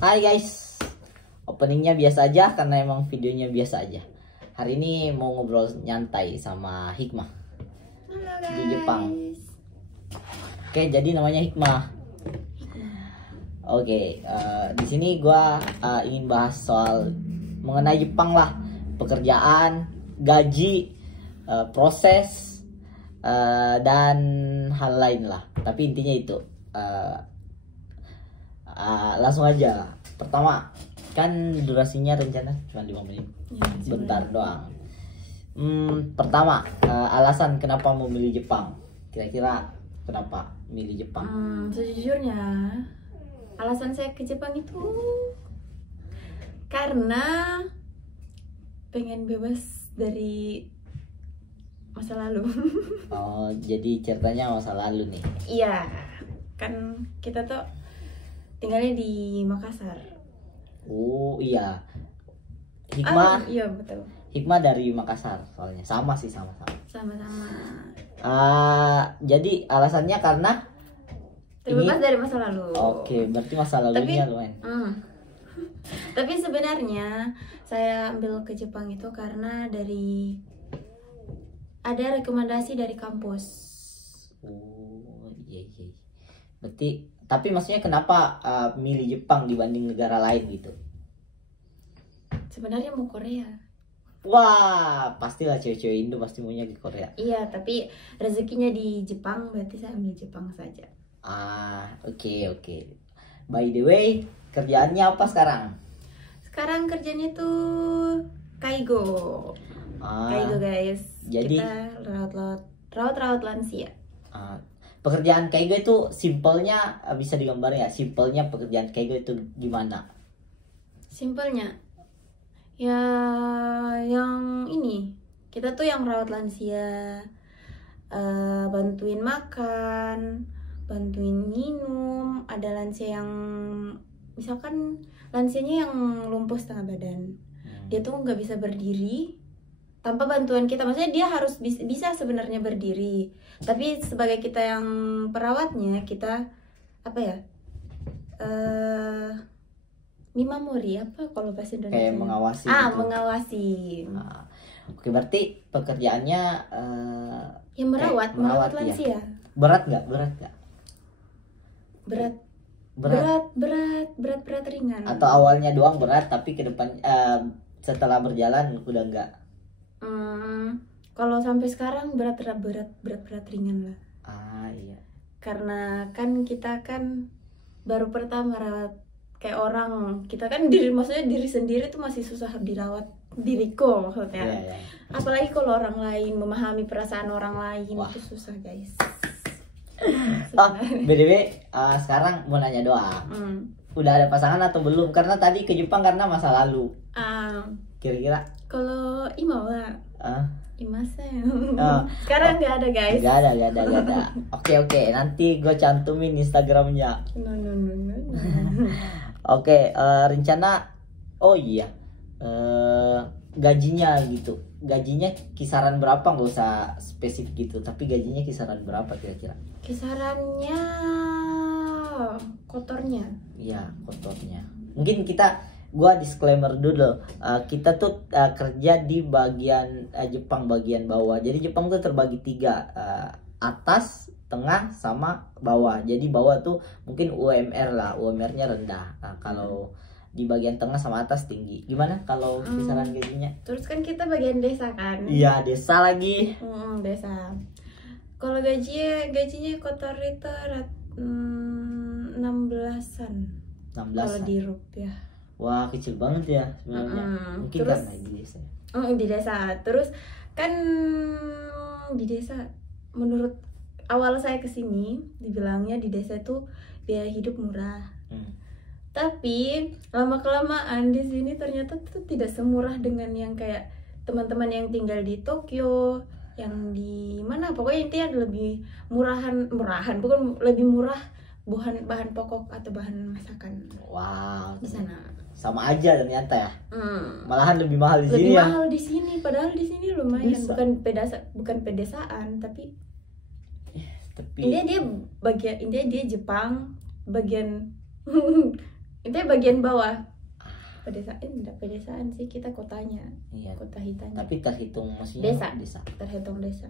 Hai guys, openingnya biasa aja karena emang videonya biasa aja. Hari ini mau ngobrol nyantai sama Hikmah. Halo guys. Di Jepang. Oke, jadi namanya Hikmah. Oke, di sini gua ingin bahas soal mengenai Jepang lah, pekerjaan, gaji, proses, dan hal lain lah. Tapi intinya itu. Langsung aja. Pertama, kan durasinya rencana cuma 5 menit. Ya, Bentar doang. Pertama, alasan kenapa memilih Jepang. Kira-kira kenapa milih Jepang? Sejujurnya, alasan saya ke Jepang itu karena pengen bebas dari masa lalu. Oh, jadi ceritanya masa lalu nih. Iya, kan kita tuh tinggalnya di Makassar. Oh iya, Hikmah, Iya betul. Hikmah dari Makassar soalnya. Sama sih, sama-sama. Sama-sama. Jadi alasannya karena Terbebas dari masa lalu. Oke, berarti masa lalunya lumayan. Tapi sebenarnya saya ambil ke Jepang itu karena ada rekomendasi dari kampus. Oh iya. Berarti, tapi maksudnya kenapa milih Jepang dibanding negara lain gitu? Sebenarnya mau Korea. Wah, pastilah cewek-cewek Indo pasti maunya ke Korea. Iya, tapi rezekinya di Jepang, berarti saya ambil Jepang saja. Oke. By the way, kerjaannya apa sekarang? Sekarang kerjanya tuh Kaigo. Kaigo guys. Jadi kita rawat lansia. Pekerjaan Kaigo itu simpelnya bisa digambarin ya? Simpelnya pekerjaan Kaigo itu gimana? Simpelnya ya yang ini, kita tuh yang rawat lansia, bantuin makan, bantuin minum. Ada lansia yang misalkan lansianya yang lumpuh setengah badan, dia tuh nggak bisa berdiri tanpa bantuan kita. Maksudnya dia harus bisa sebenarnya berdiri, tapi sebagai kita yang perawatnya, kita apa ya, mimamori apa kalau bahasa Indonesia? Kayak mengawasi gitu. Mengawasi. Oke, berarti pekerjaannya Ya merawat lansia. Ya. Berat nggak? Berat ringan. Atau awalnya doang berat, tapi ke depan setelah berjalan udah enggak? Kalau sampai sekarang berat ringan lah. Iya. Karena kan kita kan baru pertama rawat kayak orang, kita kan maksudnya diri sendiri tuh masih susah dirawat, diriku maksudnya. Iya. Apalagi kalau orang lain, memahami perasaan orang lain. Wah, itu susah guys. BTW, sekarang mau nanya doang. Udah ada pasangan atau belum? Karena tadi ke Jepang karena masa lalu. Kira-kira? Kalau Imawa, Imasen. Sekarang nggak ada guys. Nggak ada. Oke, nanti gue cantumin Instagramnya. No. Oke, rencana. Oh iya, gajinya gitu. Gajinya kisaran berapa? Nggak usah spesifik gitu, tapi gajinya kisaran berapa kira-kira? Kisarannya kotornya. Iya, kotornya. Mungkin gua disclaimer dulu. Kita tuh kerja di bagian Jepang bagian bawah. Jadi Jepang tuh terbagi 3, atas, tengah, sama bawah. Jadi bawah tuh mungkin UMR lah, UMR-nya rendah. Nah, kalau di bagian tengah sama atas tinggi. Gimana kalau kisaran gajinya? Terus kan kita bagian desa kan? Iya, desa lagi. Desa. Kalau gajinya kotor itu 16-an. 16. Kalau di rupiah. Wah, kecil banget ya sebenarnya. Mungkin terus, karena di desa. Di desa. Terus kan di desa, menurut awal saya kesini, dibilangnya di desa itu biaya hidup murah. Tapi lama-kelamaan di sini ternyata tuh tidak semurah dengan yang kayak teman-teman yang tinggal di Tokyo, yang di mana, pokoknya intinya lebih murahan, bukan lebih murah bahan pokok atau bahan masakan. Wow, di sana. Sama aja ternyata ya. Malahan lebih mahal di sini ya. Lebih mahal di sini, padahal di sini lumayan. Bukan pedesaan, tapi intinya dia Jepang bagian Itu bagian bawah. Pedesaan, enggak pedesaan sih, kita kotanya. Iya. Kota Hitanya. Tapi terhitung maksudnya Desa. Terhitung desa.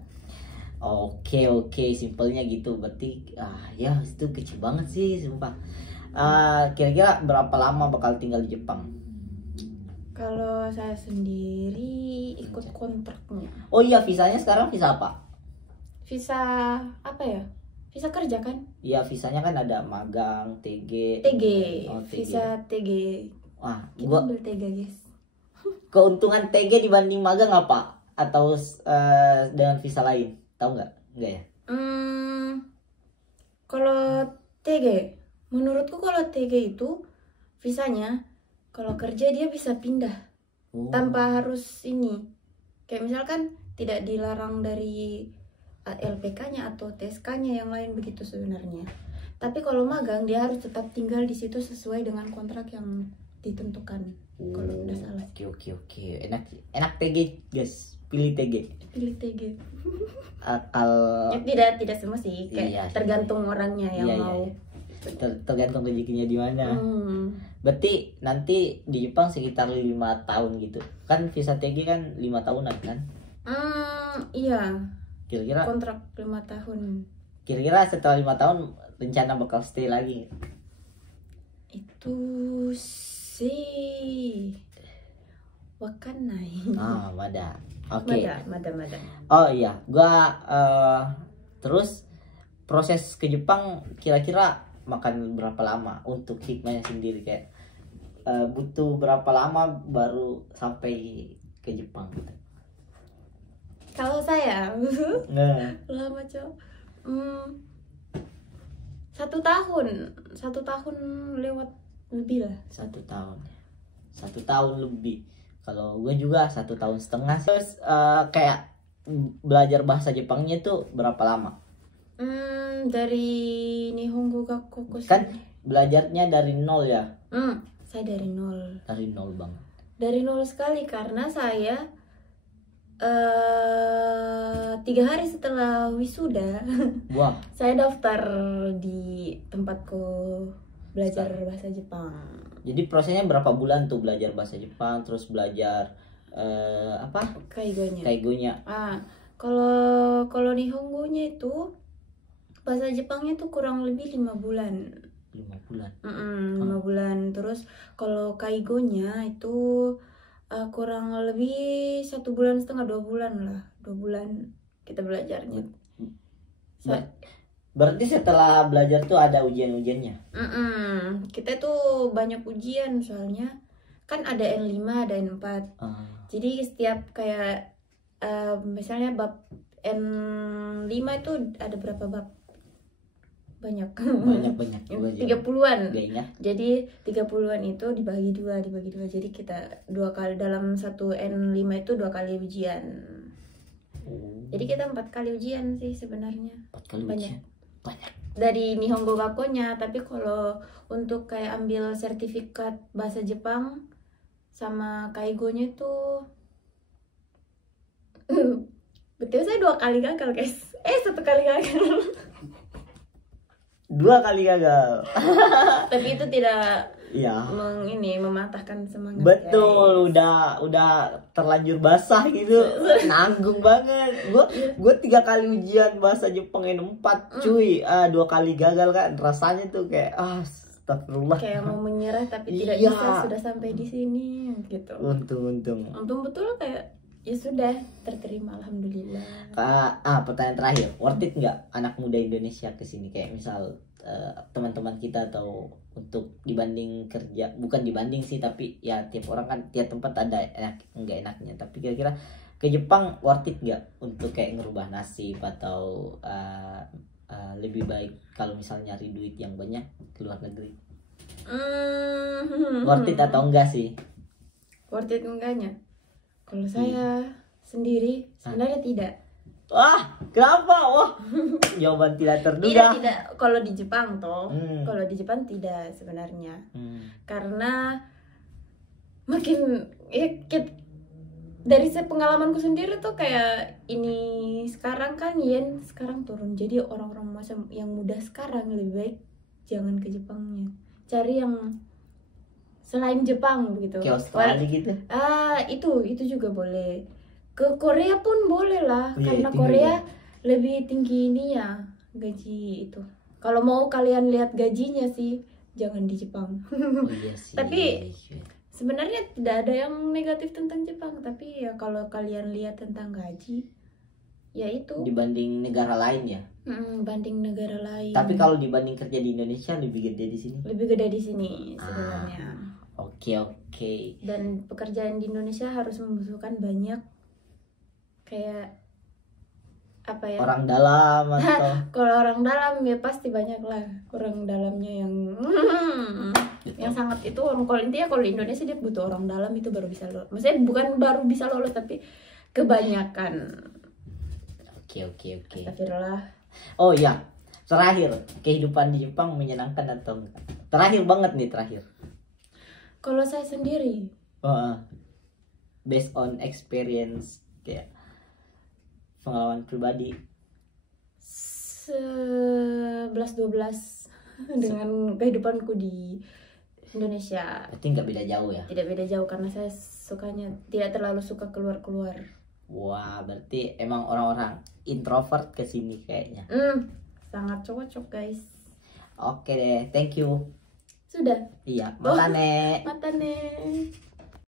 Oke, simpelnya gitu. Berarti ya itu kecil banget sih sumpah. Kira-kira berapa lama bakal tinggal di Jepang? Kalau saya sendiri ikut kontraknya. Oh iya, visanya sekarang visa apa? Visa apa ya? Visa kerja kan? Iya, visanya kan ada magang, TG. TG. Oh, TG. Visa TG. Wah, Kita ambil TG, guys. keuntungan TG dibanding magang apa? Atau dengan visa lain? Tahu nggak? Nggak ya? Kalau TG, menurutku kalau TG itu visanya kalau kerja dia bisa pindah tanpa harus ini. Kayak misalkan tidak dilarang dari LPK-nya atau TSK-nya yang lain begitu sebenarnya. Tapi kalau magang dia harus tetap tinggal di situ sesuai dengan kontrak yang ditentukan. Kalau udah salah. Oke. Enak TG, guys. Pilih TG. Kalau Tidak semua sih, kayak iya, tergantung orangnya yang mau. Tergantung rezekinya di mana. Berarti nanti di Jepang sekitar 5 tahun gitu. Kan visa TG kan 5 tahunan kan? Iya. Kira-kira Kontrak 5 tahun. Kira-kira setelah 5 tahun rencana bakal stay lagi? Itu sih wakanai. Mada. Oke. Mada. Oh iya, gua terus proses ke Jepang kira-kira makan berapa lama untuk hikmahnya sendiri, kayak butuh berapa lama baru sampai ke Jepang gitu? Kalau saya Nah, lama cok. 1 tahun lewat lebih lah. 1 tahun lebih. Kalau gue juga 1,5 tahun. Terus kayak belajar bahasa Jepangnya tuh berapa lama? Dari Nihongo Gakko Kan belajarnya dari nol ya? Saya dari nol. Dari nol banget. Dari nol sekali karena saya 3 hari setelah wisuda, Wah, saya daftar di tempatku belajar bahasa Jepang. jadi prosesnya berapa bulan tuh belajar bahasa Jepang, terus belajar apa? Kaigonya. Kalau Nihongonya itu bahasa Jepangnya tuh kurang lebih 5 bulan. 5 bulan. 5 bulan. Terus kalau Kaigonya itu kurang lebih 1,5 bulan, 2 bulan lah. 2 bulan kita belajarnya. Berarti setelah belajar tuh ada ujian-ujiannya? Kita tuh banyak ujian soalnya kan ada N5, ada N4. Jadi setiap kayak misalnya bab N5 itu ada berapa bab? Banyak. 30-an. Jadi 30-an itu dibagi dua. Jadi kita 2 kali dalam satu N5 itu 2 kali ujian. Jadi kita 4 kali ujian sih sebenarnya. 4 kali banyak. Banyak. Dari Nihongo Gakko-nya, tapi kalau untuk kayak ambil sertifikat bahasa Jepang sama Kaigonya itu betul saya 2 kali gagal guys. 1 kali gagal. 2 kali gagal. Tapi itu tidak mematahkan semangat. Betul, guys. udah terlanjur basah gitu. Nanggung banget. Gue 3 kali ujian bahasa Jepang N4, cuy. 2 kali gagal kan. Rasanya tuh kayak astagfirullah. Kayak mau menyerah tapi tidak bisa, sudah sampai di sini gitu. Untung betul kayak ya sudah terterima, alhamdulillah. Pertanyaan terakhir, worth it nggak anak muda Indonesia kesini, kayak misal teman-teman kita, atau untuk dibanding kerja, bukan dibanding sih, tapi ya tiap orang kan tiap tempat ada enak nggak enaknya, tapi kira-kira ke Jepang worth it nggak untuk kayak ngerubah nasib, atau lebih baik kalau misalnya nyari duit yang banyak ke luar negeri? Worth it atau enggak sih? Worth it enggaknya? Kalau saya sendiri sebenarnya tidak. Kenapa? Jawaban tidak terduga. Tidak. Kalau di Jepang toh, kalau di Jepang tidak sebenarnya. Karena makin dari pengalamanku sendiri tuh kayak ini sekarang kan yen sekarang turun. Jadi orang-orang masa yang muda sekarang lebih baik jangan ke Jepangnya. Cari yang selain Jepang begitu. Ke Australia gitu. Itu juga boleh. Ke Korea pun boleh lah, Oh, iya, karena tinggi Korea ya. lebih tinggi ini ya gaji itu. Kalau mau kalian lihat gajinya sih, jangan di Jepang. Oh iya sih. Tapi sebenarnya tidak ada yang negatif tentang Jepang, tapi ya kalau kalian lihat tentang gaji, ya itu dibanding negara lain ya. banding negara lain. Tapi kalau dibanding kerja di Indonesia lebih gede di sini. Lebih gede di sini sebenarnya. Oke. Dan pekerjaan di Indonesia harus membutuhkan banyak kayak apa ya? Orang dalam atau Kalau orang dalam ya pasti banyak lah orang dalamnya yang yang sangat itu. Kalau intinya kalau di Indonesia dia butuh orang dalam itu baru bisa lolos. Maksudnya bukan baru bisa lolos tapi kebanyakan. Oke. Astagfirullah. Oh ya, terakhir, kehidupan di Jepang menyenangkan atau enggak? Terakhir banget nih, terakhir. Kalau saya sendiri, Based on experience, kayak pengalaman pribadi. 11-12 dengan kehidupanku di Indonesia. Berarti nggak beda jauh ya? Tidak beda jauh karena saya sukanya tidak terlalu suka keluar-keluar. Wah, berarti emang orang-orang introvert ke sini kayaknya. Sangat cocok guys. Oke deh, thank you. Sudah. Iya, matane. Matane.